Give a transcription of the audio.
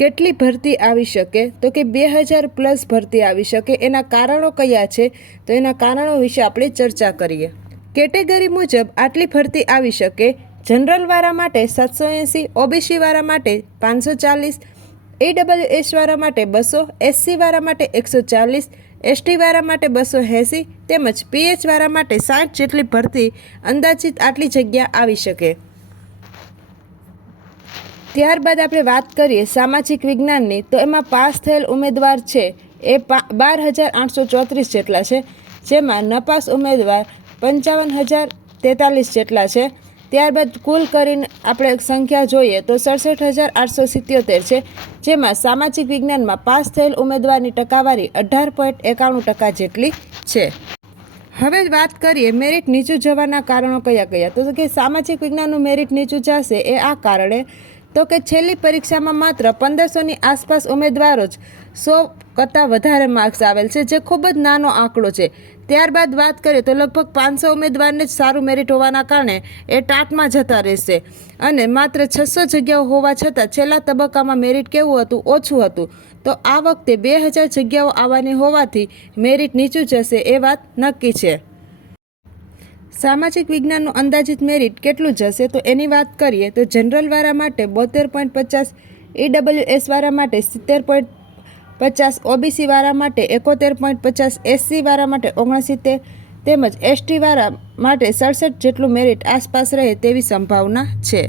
કેટલી ભરતી આવી શકે? તો કે 2000 પ્લસ ભરતી આવી શકે. એના કારણો કયા છે? તો એના કારણો વિશે આપણે ચર્ચા કરીએ. કેટેગરી મુજબ આટલી ભરતી આવી શકે. જનરલવાળા માટે 780, ઓબીસીવાળા માટે 540, AWS વાળા માટે 200, SC વાળા માટે 140, ST વાળા માટે 280 તેમજ PH વાળા માટે 60 જેટલી ભરતી અંદાજિત આટલી જગ્યા આવી શકે. ત્યારબાદ આપણે વાત કરીએ સામાજિક વિજ્ઞાનની, તો એમાં પાસ થયેલ ઉમેદવાર છે એ 12,834 જેટલા છે, જેમાં નપાસ ઉમેદવાર 55,043 જેટલા છે. ત્યારબાદ કુલ કરીને આપણે સંખ્યા જોઈએ તો 67,877 છે, જેમાં સામાજિક વિજ્ઞાનમાં પાસ થયેલ ઉમેદવારની ટકાવારી 18.91% જેટલી છે. હવે વાત કરીએ મેરિટ નીચું જવાના કારણો કયા કયા. તો કે સામાજિક વિજ્ઞાનનું મેરિટ નીચું જશે એ આ કારણે, તો કે છેલ્લી પરીક્ષામાં માત્ર 1500ની આસપાસ ઉમેદવારો જ 100 કરતાં વધારે માર્ક્સ આવેલ છે, જે ખૂબ જ નાનો આંકડો છે. ત્યારબાદ વાત કરીએ તો લગભગ 500 ઉમેદવારને જ સારું મેરિટ હોવાના કારણે એ ટાટમાં જતા રહેશે અને માત્ર 600 જગ્યાઓ હોવા છતાં છેલ્લા તબક્કામાં મેરિટ કેવું હતું? ઓછું હતું. તો આ વખતે 2000 જગ્યાઓ આવવાની હોવાથી મેરિટ નીચું જશે એ વાત નક્કી છે. સામાજિક વિજ્ઞાનનું અંદાજિત મેરિટ કેટલું જશે? તો એની વાત કરીએ તો જનરલવાળા માટે 72.50, AWS વાળા માટે 70.50, ઓબીસીવાળા માટે 71.50, SC વાળા માટે 69 તેમજ ST વાળા માટે 67 જેટલું મેરિટ આસપાસ રહે તેવી સંભાવના છે.